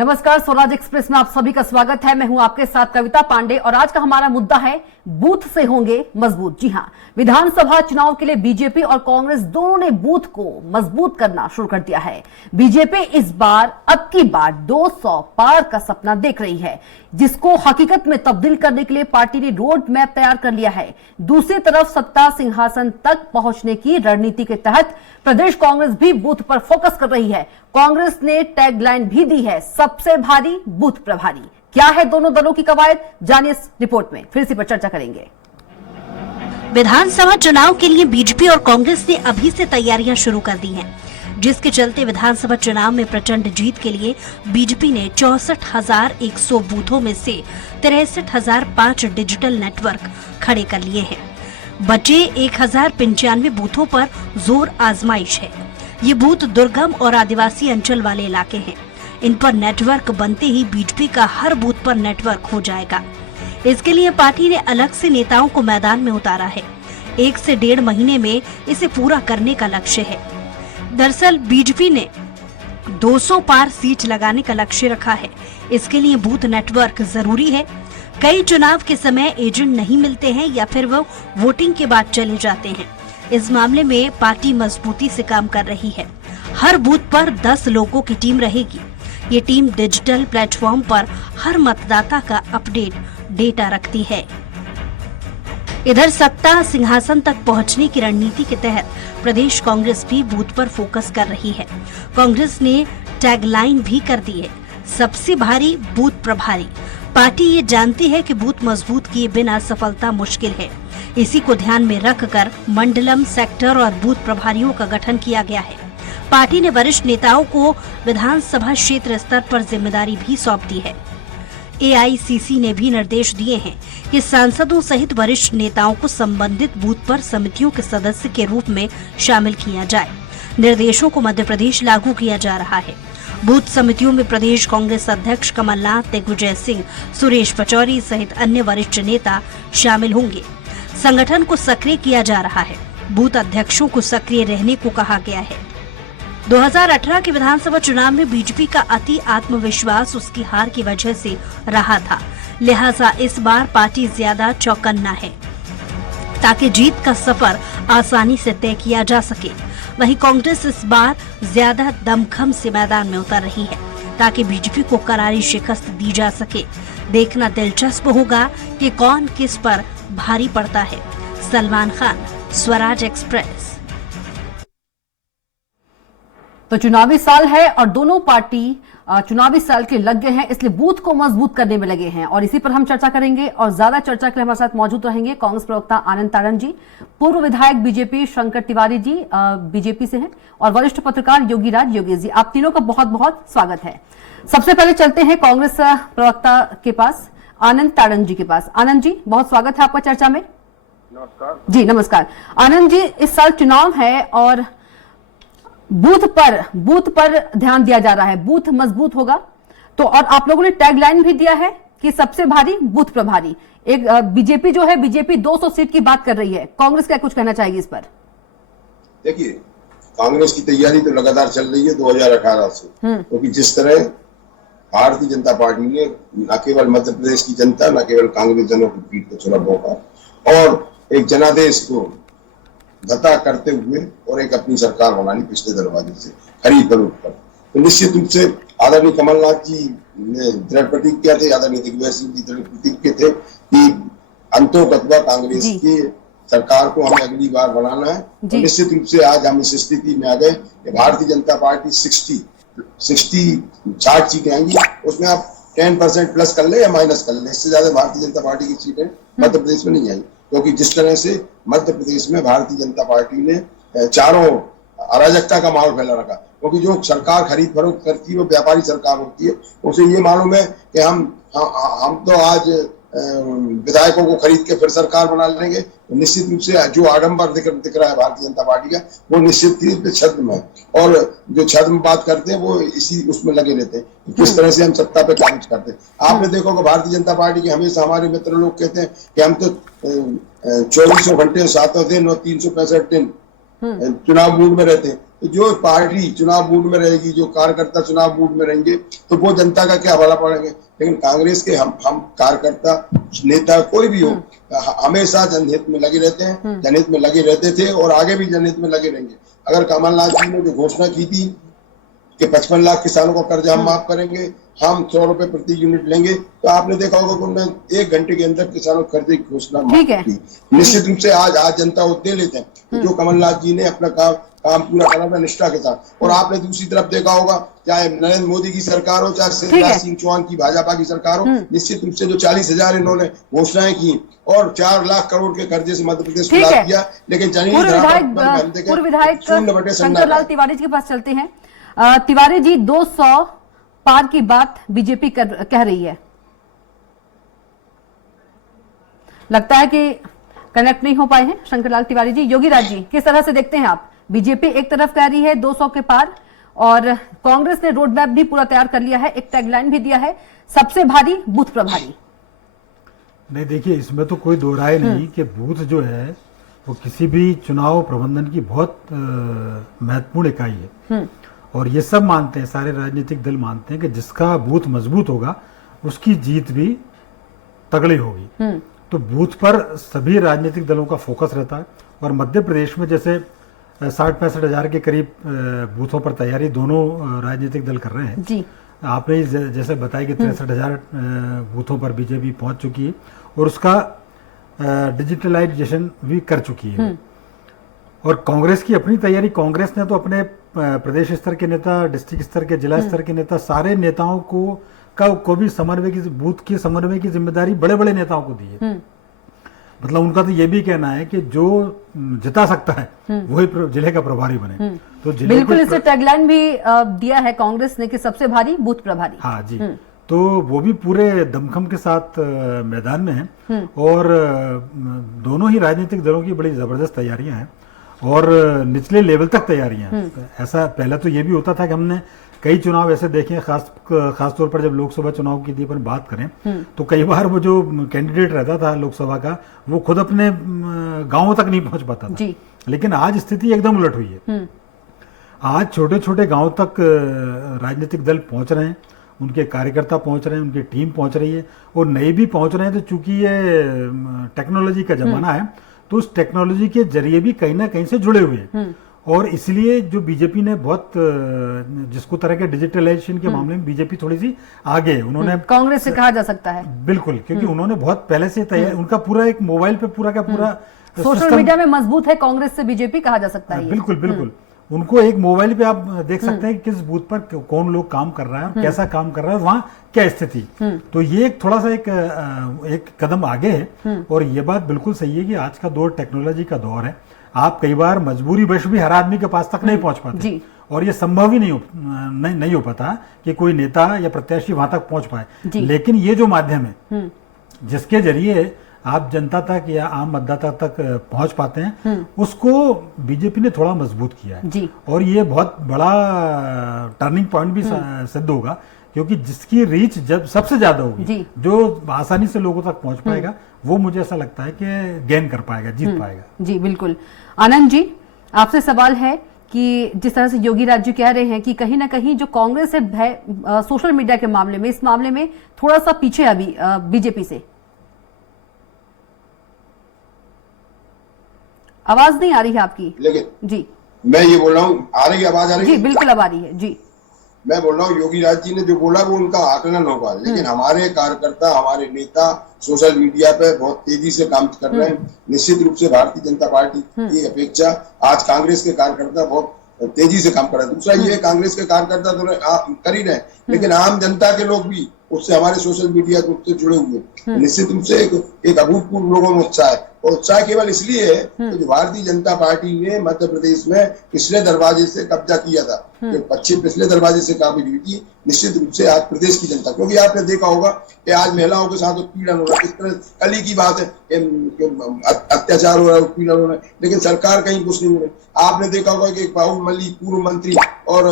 नमस्कार, स्वराज एक्सप्रेस में आप सभी का स्वागत है। मैं हूं आपके साथ कविता पांडे और आज का हमारा मुद्दा है बूथ से होंगे मजबूत। जी हां, विधानसभा चुनाव के लिए बीजेपी और कांग्रेस दोनों ने बूथ को मजबूत करना शुरू कर दिया है। बीजेपी इस बार अब की बार 200 पार का सपना देख रही है, जिसको हकीकत में तब्दील करने के लिए पार्टी ने रोड मैप तैयार कर लिया है। दूसरी तरफ सत्ता सिंहासन तक पहुंचने की रणनीति के तहत प्रदेश कांग्रेस भी बूथ पर फोकस कर रही है। कांग्रेस ने टैगलाइन भी दी है, सबसे भारी बूथ प्रभारी। क्या है दोनों दलों की कवायद, जानिए इस रिपोर्ट में, फिर इसी पर चर्चा करेंगे। विधानसभा चुनाव के लिए बीजेपी और कांग्रेस ने अभी से तैयारियां शुरू कर दी हैं, जिसके चलते विधानसभा चुनाव में प्रचंड जीत के लिए बीजेपी ने 64,100 बूथों में से 63,005 डिजिटल नेटवर्क खड़े कर लिए हैं। बचे 1,095 बूथों पर जोर आजमाइश है। ये बूथ दुर्गम और आदिवासी अंचल वाले इलाके हैं। इन पर नेटवर्क बनते ही बीजेपी का हर बूथ पर नेटवर्क हो जाएगा। इसके लिए पार्टी ने अलग से नेताओं को मैदान में उतारा है। 1 से 1.5 महीने में इसे पूरा करने का लक्ष्य है। दरअसल बीजेपी ने 200 पार सीट लगाने का लक्ष्य रखा है। इसके लिए बूथ नेटवर्क जरूरी है। कई चुनाव के समय एजेंट नहीं मिलते हैं या फिर वो वोटिंग के बाद चले जाते हैं। इस मामले में पार्टी मजबूती से काम कर रही है। हर बूथ पर 10 लोगों की टीम रहेगी। ये टीम डिजिटल प्लेटफॉर्म पर हर मतदाता का अपडेट डेटा रखती है। इधर सत्ता सिंहासन तक पहुंचने की रणनीति के तहत प्रदेश कांग्रेस भी बूथ पर फोकस कर रही है। कांग्रेस ने टैगलाइन भी कर दी है, सबसे भारी बूथ प्रभारी। पार्टी ये जानती है कि बूथ मजबूत किए बिना सफलता मुश्किल है। इसी को ध्यान में रखकर मंडलम, सेक्टर और बूथ प्रभारियों का गठन किया गया है। पार्टी ने वरिष्ठ नेताओं को विधानसभा क्षेत्र स्तर पर जिम्मेदारी भी सौंप दी है। एआईसीसी ने भी निर्देश दिए हैं कि सांसदों सहित वरिष्ठ नेताओं को संबंधित बूथ पर समितियों के सदस्य के रूप में शामिल किया जाए। निर्देशों को मध्य प्रदेश लागू किया जा रहा है। बूथ समितियों में प्रदेश कांग्रेस अध्यक्ष कमलनाथ, दिग्विजय सिंह, सुरेश पचौरी सहित अन्य वरिष्ठ नेता शामिल होंगे। संगठन को सक्रिय किया जा रहा है। बूथ अध्यक्षों को सक्रिय रहने को कहा गया है। 2018 के विधानसभा चुनाव में बीजेपी का अति आत्मविश्वास उसकी हार की वजह से रहा था, लिहाजा इस बार पार्टी ज्यादा चौकन्ना है ताकि जीत का सफर आसानी से तय किया जा सके। वहीं कांग्रेस इस बार ज्यादा दमखम से मैदान में उतर रही है ताकि बीजेपी को करारी शिकस्त दी जा सके। देखना दिलचस्प होगा कि कौन किस पर भारी पड़ता है। सलमान खान, स्वराज एक्सप्रेस। तो चुनावी साल है और दोनों पार्टी चुनावी साल के लग गए हैं, इसलिए बूथ को मजबूत करने में लगे हैं और इसी पर हम चर्चा करेंगे। और ज्यादा चर्चा के लिए हमारे साथ मौजूद रहेंगे कांग्रेस प्रवक्ता आनंद तारण जी, पूर्व विधायक बीजेपी शंकर तिवारी जी बीजेपी से हैं, और वरिष्ठ पत्रकार योगीराज योगेश जी। आप तीनों का बहुत बहुत स्वागत है। सबसे पहले चलते हैं कांग्रेस प्रवक्ता के पास, आनंद तारण जी के पास। आनंद जी, बहुत स्वागत है आपका चर्चा में। नमस्कार जी। नमस्कार आनंद जी, इस साल चुनाव है और बूथ पर ध्यान दिया जा रहा है, बूथ मजबूत होगा तो, और आप लोगों ने टैगलाइन भी दिया है कि सबसे भारी बूथ प्रभारी। एक बीजेपी जो है, बीजेपी 200 सीट की बात कर रही है, कांग्रेस क्या कुछ कहना चाहेगी इस पर? देखिए, कांग्रेस की तैयारी तो लगातार चल रही है 2018 से, क्योंकि जिस तरह भारतीय जनता पार्टी ने न केवल मध्य प्रदेश की जनता, न केवल कांग्रेस जनों की पीठ को चुना मौका और एक जनादेश को धता करते हुए और एक अपनी सरकार बनानी पिछले दरवाजे से खरीद फरोख्त कर, तो निश्चित रूप से आदरणीय कमलनाथ जी ने दृढ़ प्रतिज्ञा थे, आदरणीय दिग्विजय सिंह जी दृढ़ प्रतिज्ञा थे कि अंतोगत्वा कांग्रेस की सरकार को हमें अगली बार बनाना है। तो निश्चित रूप से आज हम इस स्थिति में आ गए कि भारतीय जनता पार्टी 60 सीटें आएंगी, उसमें आप 10% प्लस कर ले या माइनस कर ले, इससे ज्यादा भारतीय जनता पार्टी की सीटें मध्य प्रदेश में नहीं आई। क्योंकि जिस तरह से मध्य प्रदेश में भारतीय जनता पार्टी ने चारों अराजकता का माहौल फैला रखा, क्योंकि जो सरकार खरीद फरोख्त करती है वो व्यापारी सरकार होती है। उसे ये मालूम है कि हम तो आज विधायकों को खरीद के फिर सरकार बना लेंगे। तो निश्चित रूप से जो आडंबर दिख रहा है भारतीय जनता पार्टी का, वो निश्चित रूप से छद्म है, और जो छद्म बात करते हैं वो इसी उसमें लगे रहते हैं किस तरह से हम सत्ता पे काबू करते हैं। आपने देखो कि भारतीय जनता पार्टी के हमेशा हमारे मित्र लोग कहते हैं कि हम तो 2400 घंटे 7 दिन और 365 दिन चुनाव मूड में रहते हैं। तो जो पार्टी चुनाव मूड में रहेगी, जो कार्यकर्ता चुनाव मूड में रहेंगे, तो वो जनता का क्या भला पड़ेंगे। लेकिन कांग्रेस के हम कार्यकर्ता, नेता कोई भी हो, हमेशा जनहित में लगे रहते हैं, जनहित में लगे रहते थे और आगे भी जनहित में लगे रहेंगे। अगर कमलनाथ जी ने जो घोषणा की थी कि 55 लाख किसानों का कर्जा हम माफ करेंगे, हम 100 रुपए प्रति यूनिट लेंगे, तो आपने देखा होगा कि उन्होंने 1 घंटे के अंदर किसानों के कर्जे की घोषणा माफ की। निश्चित रूप से आज जनता वो दे लेते हैं। तो जो कमलनाथ जी ने अपना काम पूरा करा निष्ठा के साथ। और आपने दूसरी तरफ देखा होगा, चाहे नरेंद्र मोदी की सरकार हो, चाहे शिवराज सिंह चौहान की भाजपा की सरकार हो, निश्चित रूप से जो 40,000 इन्होंने घोषणाएं की और 4 लाख करोड़ के कर्जे से मध्य प्रदेश को लाभ किया, लेकिन पूर्व विधायक शंकरलाल तिवारी जी के पास चलते हैं। तिवारी जी, 200 पार की बात बीजेपी कह रही है, लगता है कि कनेक्ट नहीं हो पाए हैं शंकरलाल तिवारी जी। योगी राज जी, किस तरह से देखते हैं आप? बीजेपी एक तरफ कह रही है 200 के पार, और कांग्रेस ने रोड मैप भी पूरा तैयार कर लिया है, एक टैगलाइन भी दिया है, सबसे भारी बूथ प्रभारी। नहीं, देखिए, इसमें तो कोई दो राय नहीं कि बूथ जो है वो किसी भी चुनाव प्रबंधन की बहुत महत्वपूर्ण इकाई है। और ये सब मानते हैं, सारे राजनीतिक दल मानते हैं कि जिसका बूथ मजबूत होगा उसकी जीत भी तगड़ी होगी। तो बूथ पर सभी राजनीतिक दलों का फोकस रहता है। और मध्य प्रदेश में जैसे 60-65 हजार के करीब बूथों पर तैयारी दोनों राजनीतिक दल कर रहे हैं जी। आपने जैसे बताया कि 63,000 बूथों पर बीजेपी पहुंच चुकी है और उसका डिजिटलाइजेशन भी कर चुकी है। और कांग्रेस की अपनी तैयारी, कांग्रेस ने तो अपने प्रदेश स्तर के नेता, डिस्ट्रिक्ट स्तर के, जिला स्तर के नेता, सारे नेताओं को भी समन्वय की, बूथ की समन्वय की जिम्मेदारी बड़े बड़े नेताओं को दी है। मतलब उनका तो ये भी कहना है कि जो जिता सकता है वही जिले का प्रभारी बने। तो जिले बिल्कुल, इससे टैगलाइन भी दिया है कांग्रेस ने कि सबसे भारी बूथ प्रभारी। हाँ जी, तो वो भी पूरे दमखम के साथ मैदान में है। और दोनों ही राजनीतिक दलों की बड़ी जबरदस्त तैयारियां हैं और निचले लेवल तक तैयारियां हैं। ऐसा पहले तो ये भी होता था कि हमने कई चुनाव ऐसे देखे हैं, खास तौर पर जब लोकसभा चुनाव की अपन बात करें तो कई बार वो जो कैंडिडेट रहता था लोकसभा का, वो खुद अपने गांवों तक नहीं पहुंच पाता था। लेकिन आज स्थिति एकदम उलट हुई है। आज छोटे छोटे गांव तक राजनीतिक दल पहुंच रहे हैं, उनके कार्यकर्ता पहुंच रहे हैं, उनकी टीम पहुंच रही है और नए भी पहुंच रहे हैं। तो चूंकि ये टेक्नोलॉजी का जमाना है, तो उस टेक्नोलॉजी के जरिए भी कहीं ना कहीं से जुड़े हुए हैं। और इसलिए जो बीजेपी ने बहुत, जिसको तरह के डिजिटलाइजेशन के मामले में बीजेपी थोड़ी सी आगे है, उन्होंने कांग्रेस से कहा जा सकता है। बिल्कुल, क्योंकि उन्होंने बहुत पहले से तैयार, उनका पूरा एक मोबाइल पे पूरा का पूरा सोशल मीडिया में मजबूत है कांग्रेस से बीजेपी, कहा जा सकता है। बिल्कुल बिल्कुल, उनको एक मोबाइल पे आप देख सकते हैं कि किस बूथ पर कौन लोग काम कर रहा है, कैसा काम कर रहा है, वहाँ क्या स्थिति। तो ये एक थोड़ा सा एक कदम आगे है। और ये बात बिल्कुल सही है कि आज का दौर टेक्नोलॉजी का दौर है। आप कई बार मजबूरी वश भी हर आदमी के पास तक नहीं पहुंच पाते और ये संभव ही नहीं हो पाता कि कोई नेता या प्रत्याशी वहां तक पहुंच पाए। लेकिन ये जो माध्यम है जिसके जरिए आप जनता तक या आम मतदाता तक पहुंच पाते हैं, उसको बीजेपी ने थोड़ा मजबूत किया है। और ये बहुत बड़ा टर्निंग पॉइंट भी सिद्ध होगा, क्योंकि जिसकी रीच जब सबसे ज्यादा होगी, जो आसानी से लोगों तक पहुंच पाएगा, वो मुझे ऐसा लगता है कि गेन कर पाएगा, जीत पाएगा। जी बिल्कुल। आनंद जी, आपसे सवाल है कि जिस तरह से योगी राज जी कह रहे हैं कि कहीं ना कहीं जो कांग्रेस है सोशल मीडिया के मामले में, इस मामले में थोड़ा सा पीछे अभी बीजेपी से। आवाज नहीं आ रही है आपकी। लेकिन जी, मैं ये बोल रहा हूँ, आ रही आवाज? आ रही जी बिल्कुल अब आ रही है जी। मैं बोल रहा हूँ योगी राज जी ने जो बोला वो उनका आकलन होगा, लेकिन हमारे कार्यकर्ता, हमारे नेता सोशल मीडिया पे बहुत तेजी से काम कर रहे हैं। निश्चित रूप से भारतीय जनता पार्टी की अपेक्षा आज कांग्रेस के कार्यकर्ता बहुत तेजी से काम कर रहे हैं। दूसरा ये, कांग्रेस के कार्यकर्ता तो कर ही रहे, लेकिन आम जनता के लोग भी उससे हमारे सोशल मीडिया ग्रुप से जुड़े हुए। निश्चित रूप से एक अभूतपूर्व लोगों में उत्साह है। और उत्साह केवल इसलिए है कि भारतीय जनता पार्टी ने मध्य प्रदेश में पिछले दरवाजे से कब्जा किया था, पिछले दरवाजे से काबिज हुई थी। निश्चित रूप से आज प्रदेश की जनता, क्योंकि आपने देखा होगा कि आज महिलाओं के साथ उत्पीड़न हो रहा है, इस तरह कल ही की बात है, अत्याचार हो रहा है, उत्पीड़न हो रहा है, लेकिन सरकार कहीं कुछ नहीं हो रही। आपने देखा होगा कि बाहुबली पूर्व मंत्री और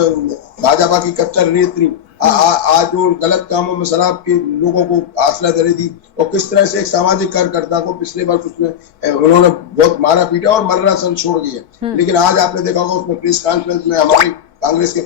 भाजपा की कट्टर नेत्री आज जो गलत कामों में शराब के लोगों को आश्रय दे रही थी, और किस तरह से एक सामाजिक कार्यकर्ता को पिछले वर्ष उसमें उन्होंने बहुत मारा पीटा और मर्रा सन छोड़ गया। लेकिन आज आपने देखा होगा उसमें प्रेस कॉन्फ्रेंस में हमारे कांग्रेस के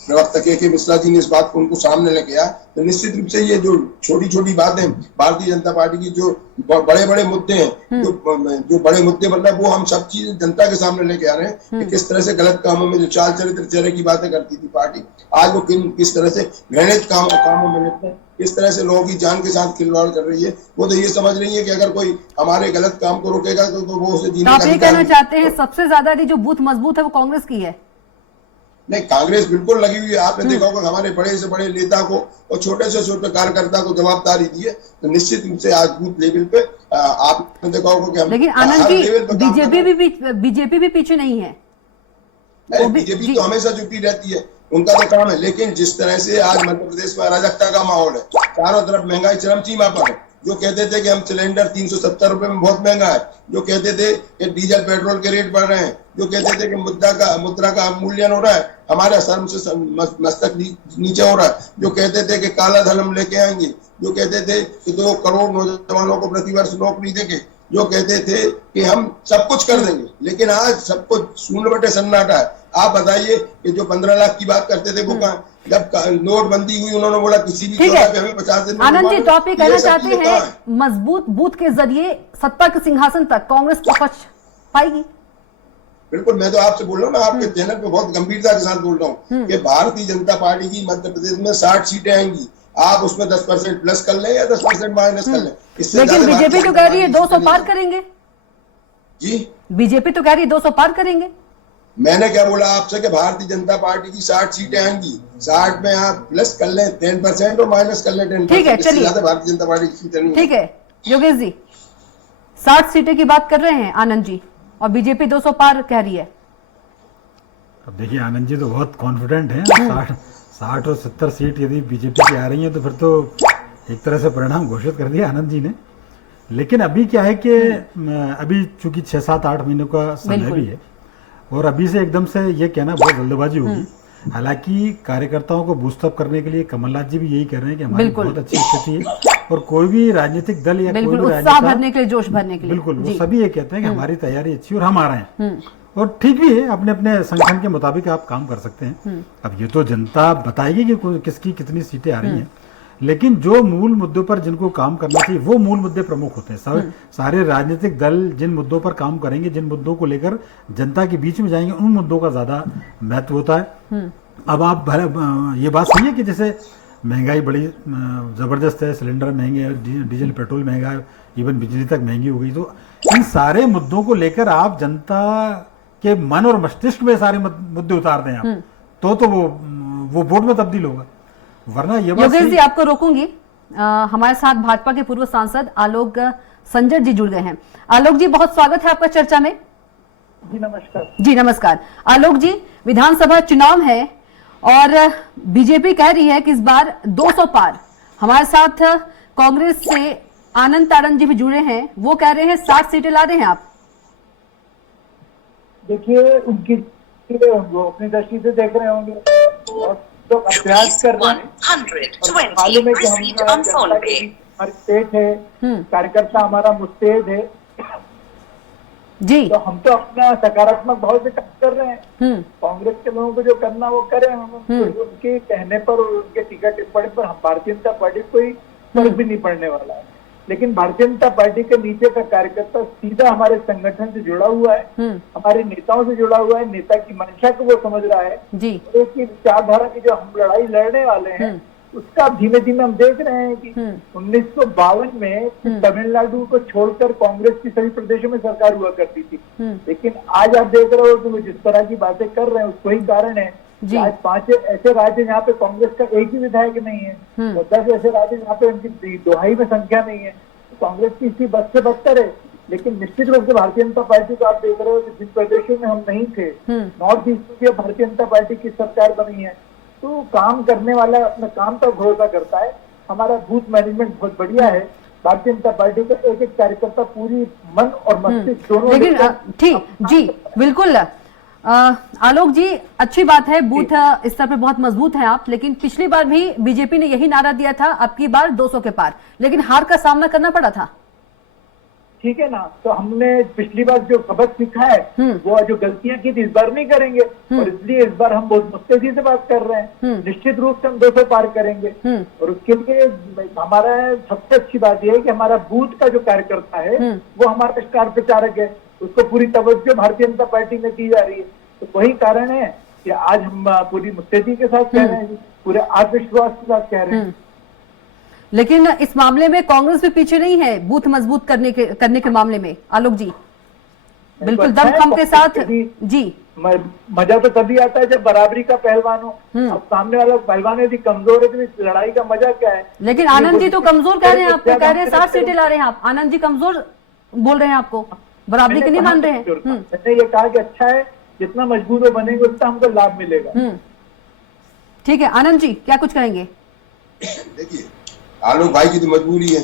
प्रवक्ता के मिश्रा जी ने इस बात को उनको सामने लेके आया। तो निश्चित रूप से ये जो छोटी छोटी बातें भारतीय जनता पार्टी की जो बड़े बड़े मुद्दे हैं, जो बड़े मुद्दे बन रहे हैं, वो हम सब चीज जनता के सामने लेके आ रहे हैं कि किस तरह से गलत कामों में जो चाल चरित्र चेहरे की बातें करती थी पार्टी, आज वो किस तरह से घृणित कामों में लिप्त है, किस तरह से लोगों की जान के साथ खिलवाड़ कर रही है। वो तो ये समझ रही है कि अगर कोई हमारे गलत काम को रोकेगा तो वो उसे जीने का आप ये कहना चाहते हैं सबसे ज्यादा जो बूथ मजबूत है वो कांग्रेस की है? नहीं, कांग्रेस बिल्कुल लगी हुई है। आपने देखा होगा हमारे बड़े से बड़े नेता को और छोटे से छोटे कार्यकर्ता को जवाबदारी दी है। तो निश्चित रूप से आज बूथ लेवल पे आपने देखा होगा कि हम, लेकिन आनंद जी बीजेपी भी पीछे नहीं है। बीजेपी तो हमेशा जुटी रहती है, उनका तो काम है। लेकिन जिस तरह से आज मध्य प्रदेश में अराजकता का माहौल है, चारों तरफ महंगाई चरम सीमा पर है, जो कहते थे कि हम सिलेंडर 370 रुपए में बहुत महंगा है, जो कहते थे कि डीजल पेट्रोल के रेट बढ़ रहे हैं, जो कहते थे कि मुद्रा का मूल्यन हो रहा है, हमारा शर्म से मस्तक नीचे हो रहा है, जो कहते थे कि काला धन हम लेके आएंगे, जो कहते थे कि 2 करोड़ नौजवानों को प्रतिवर्ष नौकरी देंगे, जो कहते थे कि हम सब कुछ कर देंगे, लेकिन आज सब कुछ शून्य बटे सन्नाटा है। आप बताइए कि जो 15 लाख की बात करते थे वो कहाँ? जब नोटबंदी हुई उन्होंने बोला किसी भी ठीक है हमें 50 दिन। आनंद जी, तो आप ये कहना चाहते हैं मजबूत बूथ के जरिए सत्ता के सिंहासन तक कांग्रेस पहुंच पाएगी? बिल्कुल, मैं तो आपसे बोल रहा हूँ ना, आपके चैनल पे बहुत गंभीरता के साथ बोल रहा हूँ कि भारतीय जनता पार्टी की मध्य प्रदेश में 60 सीटें आएंगी। आप उसमें 10% प्लस कर लें या 10% माइनस कर लें। लेकिन बीजेपी तो कह रही है 200 पार करेंगे। जी, बीजेपी तो कह रही है 200 पार करेंगे। मैंने क्या बोला आपसे कि भारतीय जनता पार्टी की 60 सीटें आएंगी, 60 में आप प्लस कर लें 10% और माइनस कर लें 10%। ठीक है, चलिए भारतीय जनता पार्टी की सीटें नहीं। ठीक है योगेश जी, 60 सीटें की बात कर रहे हैं आनंद जी, और बीजेपी 200 पार कह रही है। अब देखिए आनंद जी तो बहुत कॉन्फिडेंट हैं। 60 और 70 सीट यदि बीजेपी की आ रही हैं तो फिर तो एक तरह से परिणाम घोषित कर दिया आनंद जी ने। लेकिन अभी क्या है कि अभी चूंकि 6, 7, 8 महीनों का समय भी है और अभी से एकदम से ये कहना बहुत जल्दबाजी होगी। हालांकि कार्यकर्ताओं को बूस्टअप करने के लिए कमलनाथ जी भी यही कह रहे हैं कि हमारी बहुत अच्छी स्थिति है और कोई भी राजनीतिक दल या कोई भी उत्साह भरने के लिए, जोश भरने के लिए, बिल्कुल वो सभी ये कहते हैं कि हमारी तैयारी अच्छी और हम आ रहे हैं और ठीक भी है। अपने अपने संगठन के मुताबिक आप काम कर सकते हैं। अब ये तो जनता बताएगी कि किसकी कितनी सीटें आ रही हैं, लेकिन जो मूल मुद्दों पर जिनको काम करना चाहिए वो मूल मुद्दे प्रमुख होते हैं। सारे राजनीतिक दल जिन मुद्दों पर काम करेंगे, जिन मुद्दों को लेकर जनता के बीच में जाएंगे, उन मुद्दों का ज्यादा महत्व होता है। अब आप ये बात सही है कि जैसे महंगाई बड़ी जबरदस्त है, सिलेंडर महंगे है, डीजल पेट्रोल महंगा है, इवन बिजली तक महंगी हो गई, तो इन सारे मुद्दों को लेकर आप जनता के मन और मस्तिष्क में सारे मुद्दे उतार दें आप, तो वो वोट में तब्दील होगा। वरना ये बात योगेश जी आपको रोकूंगी। हमारे साथ भाजपा के पूर्व सांसद आलोक संजर जी जुड़ गए हैं। आलोक जी, बहुत स्वागत है आपका चर्चा में। जी नमस्कार। जी नमस्कार। आलोक जी, विधानसभा चुनाव है और बीजेपी कह रही है कि इस बार 200 पार। हमारे साथ कांग्रेस से आनंद तारण जी भी जुड़े हैं, वो कह रहे हैं 60 सीटें ला रहे हैं आप। देखिए उनकी वो अपनी दृष्टि से देख रहे होंगे और तो अभ्यास कर रहे हैं। मालूम है कि हमारे स्टेट है, कार्यकर्ता हमारा मुस्तैद है जी, तो हम तो अपना सकारात्मक भाव से काम कर रहे हैं। कांग्रेस के लोगों को जो करना वो करें, उनके कहने पर और उनके टीका टिप्पणी पर हम भारतीय जनता पार्टी कोई फर्क भी नहीं पड़ने वाला है। लेकिन भारतीय जनता पार्टी के नीचे का कार्यकर्ता सीधा हमारे संगठन से जुड़ा हुआ है, हमारे नेताओं से जुड़ा हुआ है, नेता की मंशा को वो समझ रहा है जी। एक विचारधारा की जो हम लड़ाई लड़ने वाले हैं उसका धीमे धीमे हम देख रहे हैं कि 1952 में तमिलनाडु को छोड़कर कांग्रेस की सभी प्रदेशों में सरकार हुआ करती थी, लेकिन आज आप देख रहे हो कि वो जिस तरह की बातें कर रहे हैं उसको ही कारण है। आज 5 ऐसे राज्य जहाँ पे कांग्रेस का एक ही विधायक नहीं है, 10 ऐसे राज्य जहाँ पे उनकी दोहाई में संख्या नहीं है, तो कांग्रेस की स्थिति बद से बदतर है। लेकिन निश्चित रूप से भारतीय जनता पार्टी को आप देख रहे हो कि जिन प्रदेशों में हम नहीं थे, नॉर्थ ईस्ट में भारतीय जनता पार्टी की सरकार बनी है, तो काम करने वाला अपना काम पर भरोसा करता है। हमारा बूथ मैनेजमेंट बहुत बढ़िया है। भारतीय जनता पार्टी का एक एक कार्यकर्ता पूरी मन और मस्तिष्क दोनों। लेकिन ठीक जी बिल्कुल आलोक जी, अच्छी बात है, बूथ स्तर पे बहुत मजबूत हैं आप, लेकिन पिछली बार भी बीजेपी ने यही नारा दिया था, अब की बार 200 के पार, लेकिन हार का सामना करना पड़ा था। ठीक है ना, तो हमने पिछली बार जो सबक सीखा है वो जो गलतियां की थी इस बार नहीं करेंगे, और इसलिए इस बार हम बहुत मुस्तैदी से बात कर रहे हैं। निश्चित रूप से हम 200 पार करेंगे, और उसके लिए हमारा सबसे अच्छी बात यह है कि हमारा बूथ का जो कार्यकर्ता है वो हमारा स्टार प्रचारक है, उसको पूरी तवज्जो भारतीय जनता पार्टी में की जा रही है। तो वही कारण है कि आज हम पूरी मुस्तैदी के साथ कह रहे हैं, पूरे आत्मविश्वास के साथ कह रहे हैं। लेकिन इस मामले में कांग्रेस भी पीछे नहीं है, बूथ मजबूत करने के मामले में। आलोक जी, बिल्कुल दमखम के साथ जी। मजा तो तभी आता है जब बराबरी का पहलवान हो। अब सामने वाला पहलवान यदि कमजोर है तो इस लड़ाई का मजा क्या है? लेकिन आनंद जी तो कमजोर कह रहे हैं, आपको कह रहे हैं 60 सीटें ला रहे हैं आप। आनंद जी कमजोर बोल रहे हैं आपको, बराबरी के नहीं मान रहे हैं। मैंने ये कहा कि अच्छा है, जितना मजबूत वो बनेंगे उतना हमको लाभ मिलेगा। ठीक है, आनंद जी क्या कुछ कहेंगे? देखिए, आलोक भाई की तो मजबूरी है,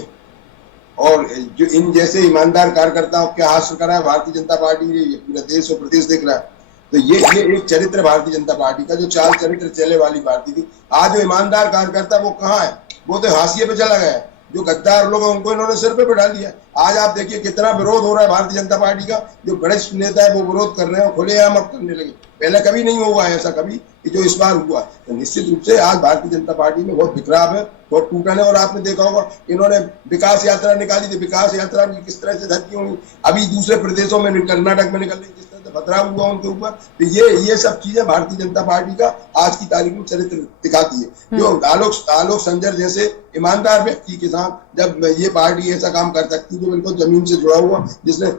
और जो इन जैसे ईमानदार कार्यकर्ताओं के हासिल करा है भारतीय जनता पार्टी ने, ये पूरा देश और प्रदेश देख रहा है। तो ये एक चरित्र भारतीय जनता पार्टी का, जो चाल चरित्र चले वाली पार्टी थी, आज जो ईमानदार कार्यकर्ता वो कहाँ है? वो तो हाशिए पे चला गया है। जो गद्दार लोग हैं उनको इन्होंने सिर पे बैठा लिया। आज आप देखिए कितना विरोध हो रहा है भारतीय जनता पार्टी का। जो वरिष्ठ नेता है वो विरोध कर रहे हैं, खुलेआम अब करने लगे। पहले कभी नहीं हुआ है ऐसा, कभी कि जो इस बार हुआ। तो निश्चित रूप से आज भारतीय जनता पार्टी में बहुत बिखराव है, बहुत टूटन है। और आपने देखा होगा इन्होंने विकास यात्रा निकाली थी, विकास यात्रा भी किस तरह से धरती होंगी। अभी दूसरे प्रदेशों में, कर्नाटक में निकल रही, जिस तरह से बदलाव हुआ उनके ऊपर। तो ये सब चीजें भारतीय जनता पार्टी का आज की तारीख में चरित्र दिखाती है। जो आलोक संजर जैसे ईमानदार व्यक्ति के साथ जब ये पार्टी ऐसा काम कर सकती है, जो बिल्कुल जमीन से जुड़ा हुआ, जिसने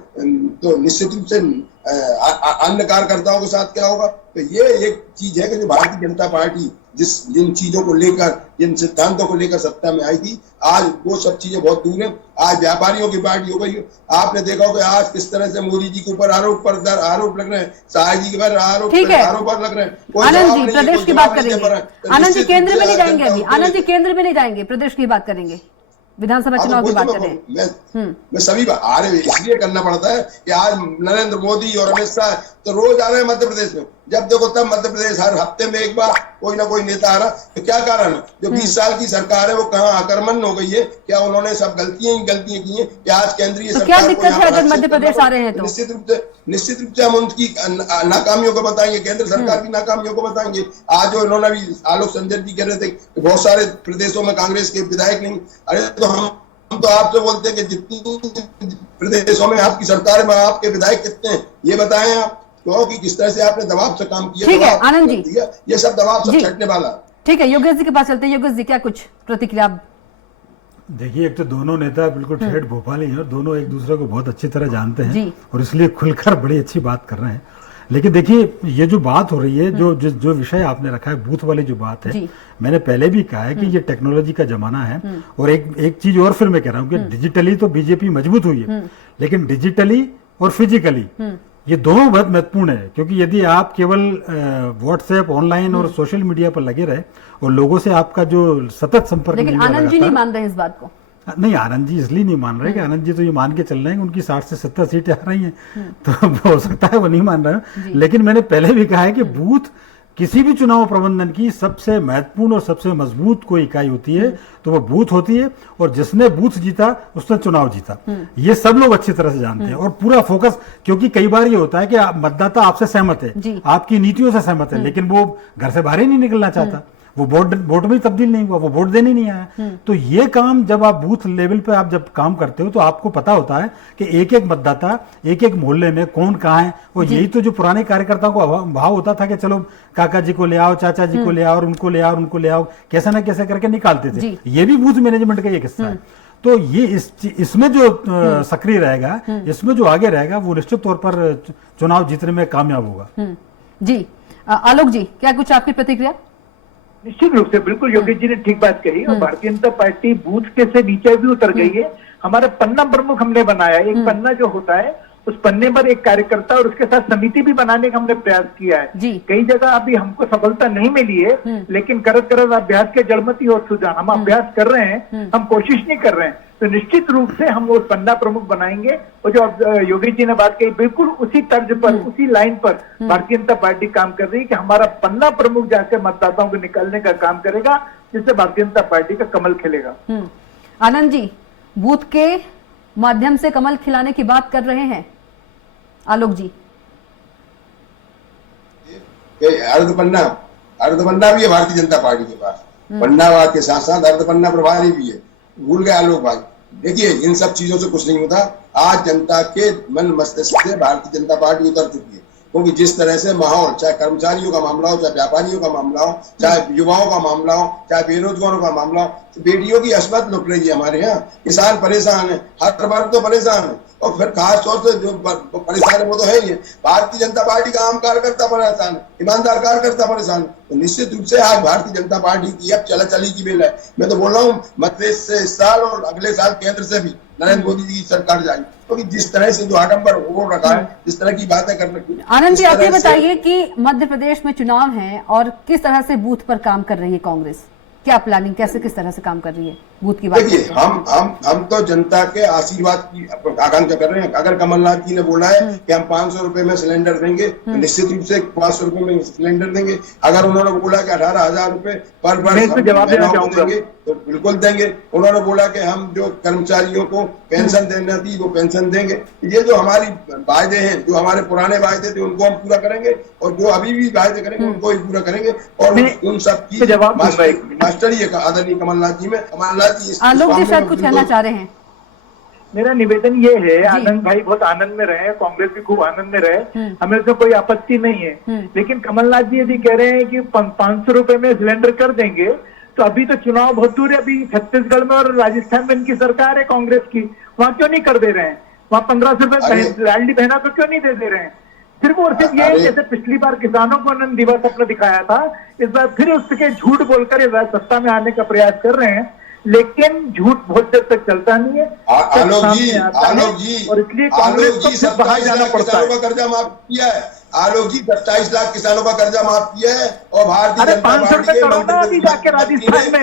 तो निश्चित रूप से अन्य कार्यकर्ताओं के साथ क्या होगा। तो ये एक चीज है कि जो भारतीय जनता पार्टी जिन चीजों को लेकर, जिन सिद्धांतों को लेकर सत्ता में आई थी, आज वो सब चीजें बहुत दूर है। आज व्यापारियों की पार्टी हो गई। आपने देखा होगा आज किस तरह से मोदी जी के ऊपर आरोप लग रहे हैं, शाह जी के ऊपर आरोप लग रहे हैं। आनंद जी प्रदेश की बात करेंगे, आनंद जी केंद्र में नहीं जाएंगे अभी, आनंद जी केंद्र में नहीं जाएंगे, प्रदेश की बात करेंगे, विधानसभा चुनाव की बात करें। मैं सभी इसलिए करना पड़ता है कि आज नरेंद्र मोदी और अमित शाह तो रोज आ रहे हैं मध्य प्रदेश में। जब देखो तब मध्य प्रदेश हर हफ्ते में एक बार कोई ना कोई नेता आ रहा। तो क्या कारण है? जो 20 साल की सरकार है वो कहाँ आक्रमण हो गई है? क्या उन्होंने सब गलतियां की हैं? क्या आज केंद्रीय सरकार क्या दिक्कत है अगर मध्य प्रदेश आ रहे हैं? तो निश्चित रूप से हम उनकी नाकामियों को बताएंगे, केंद्र सरकार की नाकामियों को बताएंगे। आज जो इन्होंने भी आलोक संजर जी कह रहे थे कि बहुत सारे प्रदेशों में कांग्रेस के विधायक नहीं। अरे तो हम तो आपसे बोलते हैं कि जितनी प्रदेशों में आपकी सरकार में आपके विधायक कितने हैं ये बताएं आप, क्योंकि किस तरह से आपने दबाव से काम किया। ठीक है आनंद जी, ये सब दबाव से छटने वाला। ठीक है, योगेश जी के पास चलते हैं। योगेश जी क्या कुछ प्रतिक्रिया? देखिए, एक तो दोनों नेता बिल्कुल ठेठ भोपाली हैं और दोनों एक दूसरे को बहुत अच्छी तरह जानते हैं और इसलिए खुलकर बड़ी अच्छी बात कर रहे हैं। लेकिन देखिए, ये जो बात हो रही है, जो विषय आपने रखा है, बूथ वाली जो बात है, मैंने पहले भी कहा है कि ये टेक्नोलॉजी का जमाना है। और एक चीज और फिर मैं कह रहा हूँ कि डिजिटली तो बीजेपी मजबूत हुई है, लेकिन डिजिटली और फिजिकली ये दोनों बहुत महत्वपूर्ण है। क्योंकि यदि आप केवल व्हाट्सएप, ऑनलाइन और सोशल मीडिया पर लगे रहे और लोगों से आपका जो सतत संपर्क, लेकिन आनंद जी नहीं मान रहे इस बात को। नहीं, आनंद जी इसलिए नहीं मान रहे कि आनंद जी तो ये मान के चल रहे हैं कि उनकी 60 से 70 सीटें आ रही हैं, तो हो सकता है वो नहीं मान रहे हैं। लेकिन मैंने पहले भी कहा है कि बूथ किसी भी चुनाव प्रबंधन की सबसे महत्वपूर्ण और सबसे मजबूत कोई इकाई होती है तो वो बूथ होती है, और जिसने बूथ जीता उसने चुनाव जीता। ये सब लोग अच्छी तरह से जानते हैं और पूरा फोकस, क्योंकि कई बार ये होता है कि मतदाता आपसे सहमत है, आपकी नीतियों से सहमत है, लेकिन वो घर से बाहर ही नहीं निकलना चाहता, वो वोट में तब्दील नहीं हुआ, वो वोट देने नहीं आया। तो ये काम जब आप बूथ लेवल पे आप जब काम करते हो तो आपको पता होता है कि एक एक मतदाता एक एक मोहल्ले में कौन कहाँ है। और यही तो जो पुराने कार्यकर्ताओं को भाव होता था कि चलो काका जी को ले आओ, चाचा जी को ले आओ, और उनको ले आओ, उनको ले आओ, कैसे ना कैसे करके निकालते थे। ये भी बूथ मैनेजमेंट का एक हिस्सा है। तो ये इसमें जो सक्रिय रहेगा, इसमें जो आगे रहेगा, वो निश्चित तौर पर चुनाव जीतने में कामयाब होगा। जी आलोक जी, क्या कुछ आपकी प्रतिक्रिया? निश्चित रूप से बिल्कुल योगेश जी ने ठीक बात कही। और भारतीय जनता पार्टी बूथ के से नीचे भी उतर गई है। हमारा पन्ना प्रमुख हमने बनाया। एक पन्ना जो होता है उस पन्ने पर एक कार्यकर्ता और उसके साथ समिति भी बनाने का हमने प्रयास किया है। जी। कई जगह अभी हमको सफलता नहीं मिली है, लेकिन करत करत अभ्यास के जड़मती और सुजान, हम अभ्यास कर रहे हैं, हम कोशिश नहीं कर रहे हैं। तो निश्चित रूप से हम वो पन्ना प्रमुख बनाएंगे। और जो योगी जी ने बात कही, बिल्कुल उसी तर्ज पर, उसी लाइन पर भारतीय जनता पार्टी काम कर रही है कि हमारा पन्ना प्रमुख जाकर मतदाताओं को निकालने का काम करेगा, जिससे भारतीय जनता पार्टी का कमल खिलेगा। आनंद जी, बूथ के माध्यम से कमल खिलाने की बात कर रहे हैं आलोक जी। अर्धपन्ना भी है भारतीय जनता पार्टी के पास, पन्नावाद के साथ साथ अर्धपन्ना प्रभारी भी है। भूल गए आलोक भाई। देखिए, इन सब चीजों से कुछ नहीं होता। आज जनता के मन मस्तिष्क से भारतीय जनता पार्टी उतर चुकी है, क्योंकि जिस तरह से माहौल, चाहे कर्मचारियों का मामला हो, चाहे व्यापारियों का मामला हो, चाहे युवाओं का मामला हो, चाहे बेरोजगारों का मामला हो, बेटियों की अस्मत लुट रही है हमारे यहाँ। किसान परेशान है, हर वर्ग तो परेशान है, और फिर खास तौर से जो परेशान है वो तो है ही है। भारतीय जनता पार्टी का आम कार्यकर्ता परेशान है, ईमानदार कार्यकर्ता परेशान है। तो निश्चित रूप से आज भारतीय जनता पार्टी की अब चली की बेल है। मैं तो बोल रहा हूँ, मध्य प्रदेश से इस साल और अगले साल केंद्र से भी नरेंद्र मोदी जी की सरकार जाएगी, क्योंकि जिस तरह से जो आडम्बर हो रखा है, जिस तरह की बातें कर रखी है। आनंद जी, आप ये बताइए कि मध्य प्रदेश में चुनाव है और किस तरह से बूथ पर काम कर रही है कांग्रेस, क्या प्लानिंग, कैसे किस तरह से काम कर रही है बूथ की बात? देखिए, हम तो जनता के आशीर्वाद की आकांक्षा कर रहे हैं। अगर कमलनाथ जी ने बोला है कि हम 500 रुपए में सिलेंडर देंगे, तो निश्चित रूप से 500 रुपए में सिलेंडर देंगे। अगर उन्होंने बोला कि 18,000 रुपए पर वर्ष जवाब देना चाहूंगा, तो बिल्कुल देंगे। उन्होंने बोला कि हम जो कर्मचारियों को पेंशन देना थी वो पेंशन देंगे। ये जो हमारी वायदे हैं, जो हमारे पुराने वायदे थे, उनको हम पूरा करेंगे, और जो अभी भी वायदे करेंगे उनको ही पूरा करेंगे। और उन सब की जवाब मास्टर ही है आदरणीय कमलनाथ जी में। कमलनाथ जी आलोक जी शायद कुछ कहना चाह रहे हैं। मेरा निवेदन ये है, आनंद भाई बहुत आनंद में रहे, कांग्रेस भी खूब आनंद में रहे, हमें उसमें कोई आपत्ति नहीं है। लेकिन कमलनाथ जी यदि कह रहे हैं कि 500 रुपए में सिलेंडर कर देंगे, तो अभी तो चुनाव बहुत दूर है। अभी छत्तीसगढ़ में और राजस्थान में इनकी सरकार है कांग्रेस की, वहां क्यों नहीं कर दे रहे हैं? वहां 1500 रुपए लाडली बहना को क्यों नहीं दे रहे हैं? सिर्फ और सिर्फ ये, जैसे पिछली बार किसानों को आनंद दिवस अपना दिखाया था, इस बार फिर उसके झूठ बोलकर इस बार सत्ता में आने का प्रयास कर रहे हैं। लेकिन झूठ बहुत देर तक चलता नहीं है, आलोक जी, और इसलिए कांग्रेस को फिर बाहर जाना पड़ता है। कर्जा माफ किया है आलोक जी, 27 लाख किसानों का कर्जा माफ किया है। और भारतीय जनता पार्टी के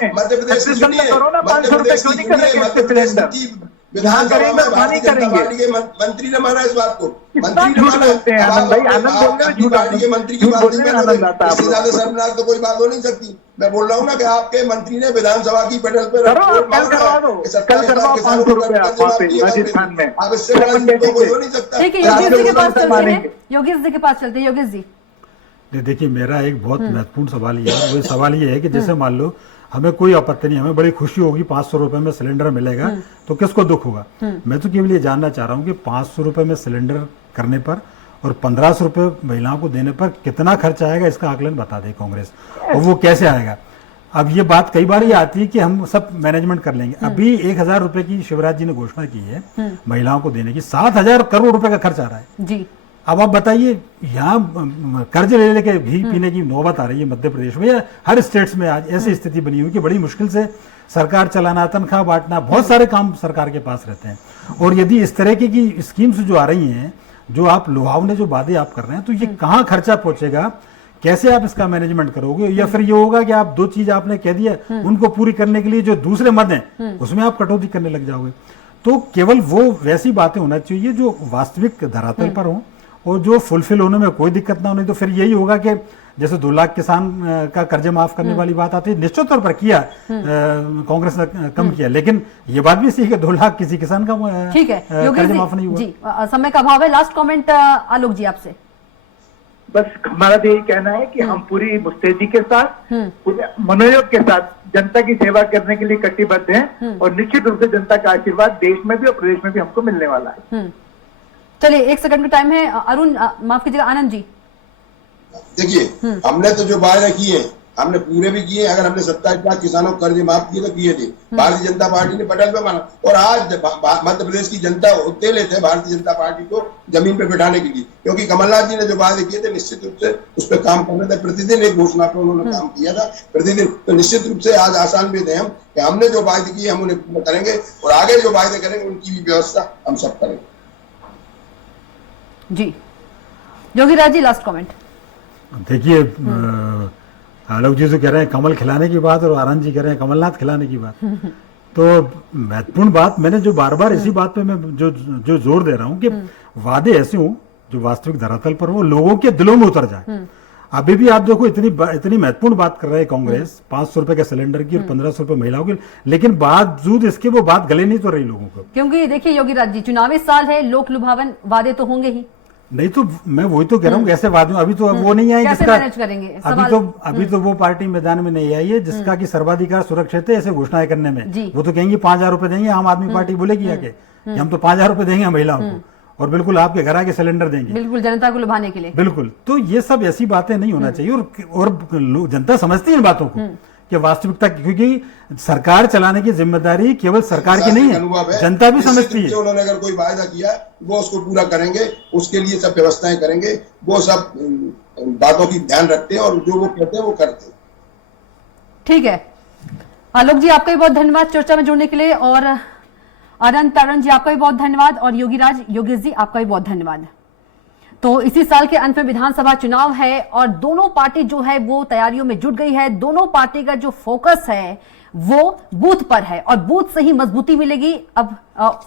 मध्य प्रदेश में सुनिए, मध्य प्रदेश की विधानसभा में भारतीय जनता पार्टी के मंत्री ने माना इस बात को। मंत्री ने माना। पार्टी के मंत्री की बात नहीं मानोगे, इससे ज्यादा शर्मनाक तो कोई बात हो नहीं सकती। मैं बोल रहा हूँ ना कि आपके मंत्री ने विधानसभा की पटल पर योगेश जी के पास चलते हैं। योगेश जी, देखिए, मेरा एक बहुत महत्वपूर्ण सवाल ये है। वो सवाल ये है कि जैसे मान लो हमें कोई आपत्ति नहीं, हमें बड़ी खुशी होगी 500 रुपए में सिलेंडर मिलेगा, तो किसको दुख होगा? मैं तो केवल ये जानना चाह रहा हूँ कि 500 रुपए में सिलेंडर करने पर और 1500 रुपए महिलाओं को देने पर कितना खर्च आएगा, इसका आकलन बता दे कांग्रेस, और वो कैसे आएगा? अब ये बात कई बार ये आती है कि हम सब मैनेजमेंट कर लेंगे। अभी 1000 रुपए की शिवराज जी ने घोषणा की है महिलाओं को देने की, 7000 करोड़ रुपए का खर्च आ रहा है जी। अब आप बताइए, यहाँ कर्ज ले लेके घी पीने की नौबत आ रही है मध्य प्रदेश में, या हर स्टेट्स में आज ऐसी स्थिति बनी हुई कि बड़ी मुश्किल से सरकार चलाना, तनख्वाह बांटना, बहुत सारे काम सरकार के पास रहते हैं। और यदि इस तरह की स्कीम्स जो आ रही हैं, जो आप लुभावने जो वादे आप कर रहे हैं, तो ये कहाँ खर्चा पहुंचेगा, कैसे आप इसका मैनेजमेंट करोगे? या फिर ये होगा कि आप 2 चीज आपने कह दिया, उनको पूरी करने के लिए जो दूसरे मद हैं उसमें आप कटौती करने लग जाओगे? तो केवल वो वैसी बातें होना चाहिए जो वास्तविक धरातल पर हों और जो फुलफिल होने में कोई दिक्कत ना होने। तो फिर यही होगा कि जैसे 2 लाख किसान का कर्जे माफ करने वाली बात आती है, निश्चित तौर पर किया कांग्रेस ने कम किया, लेकिन ये बात भी सही है कि 2 लाख किसी किसान का ठीक है। कर्जे माफ नहीं हुआ जी, समय का अभाव है, लास्ट कमेंट आलोक जी आपसे। बस हमारा तो यही कहना है कि हम पूरी मुस्तैदी के साथ, पूरे मनोयोग के साथ जनता की सेवा करने के लिए कटिबद्ध हैं, और निश्चित रूप से जनता का आशीर्वाद देश में भी और प्रदेश में भी हमको मिलने वाला है। चलिए, 1 सेकंड का टाइम है। अरुण, माफ कीजिएगा, आनंद जी। देखिए, हमने तो जो वायदे किए हमने पूरे भी किए। अगर हमने 27 लाख किसानों को कर्ज माफ किए तो किए थे, भारतीय जनता पार्टी ने पटल पे माना। और आज मध्य प्रदेश की जनता उतेले थे भारतीय जनता पार्टी को जमीन पे बैठाने के लिए, क्योंकि कमलनाथ जी ने जो वादे किए थे निश्चित रूप से उस पर काम करना था। प्रतिदिन एक घोषणा पर उन्होंने काम किया था, प्रतिदिन। तो निश्चित रूप से आज आसान भी थे हम कि हमने जो वायदे किए हम उन्हें पूरा करेंगे, और आगे जो वायदे करेंगे उनकी भी व्यवस्था हम सब करेंगे। जी योगी राज जी, लास्ट कमेंट। देखिए, आलोक जी तो कह रहे हैं कमल खिलाने की बात और आनंद जी कह रहे हैं कमलनाथ खिलाने की बात। तो महत्वपूर्ण बात, मैंने जो बार बार इसी बात पे मैं जो जोर दे रहा हूं कि वादे ऐसे हों जो वास्तविक धरातल पर वो लोगों के दिलों में उतर जाए। अभी भी आप देखो इतनी महत्वपूर्ण बात कर रहे हैं कांग्रेस 500 रुपए के सिलेंडर की और 1500 रुपए महिलाओं की, लेकिन बावजूद इसके वो बात गले नहीं तो रही लोगों को। क्योंकि देखिए योगी राज जी, चुनावी साल है, लोक लुभावन वादे तो होंगे ही। नहीं तो मैं वही तो कह रहा हूँ, ऐसे वादे अभी तो वो नहीं आए कैसे जिसका मैनेज करेंगे? अभी तो वो पार्टी मैदान में नहीं आई है जिसका कि सर्वाधिकार सुरक्षित है ऐसे घोषणाएं करने में। जी। वो तो कहेंगे 5000 रुपए देंगे, आम आदमी पार्टी बोलेगी आके कि हम तो 5000 रुपए देंगे महिलाओं को और बिल्कुल आपके घर आके सिलेंडर देंगे, बिल्कुल जनता को लुभाने के लिए। बिल्कुल। तो ये सब ऐसी बातें नहीं होना चाहिए और जनता समझती है इन बातों को कि वास्तविकता, क्योंकि सरकार चलाने की जिम्मेदारी केवल सरकार की नहीं है, जनता भी समझती है। उन्होंने अगर कोई वायदा किया वो उसको पूरा करेंगे, उसके लिए सब व्यवस्थाएं करेंगे, वो सब बातों की ध्यान रखते हैं और जो वो कहते हैं वो करते हैं। ठीक है, आलोक जी आपका भी बहुत धन्यवाद चर्चा में जुड़ने के लिए, और आनंद तारण जी आपका भी बहुत धन्यवाद, और योगेश जी आपका भी बहुत धन्यवाद। तो इसी साल के अंत में विधानसभा चुनाव है और दोनों पार्टी जो है वो तैयारियों में जुट गई है। दोनों पार्टी का जो फोकस है वो बूथ पर है और बूथ से ही मजबूती मिलेगी। अब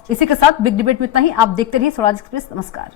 इसी के साथ बिग डिबेट में इतना ही। आप देखते रहिए स्वराज एक्सप्रेस। नमस्कार।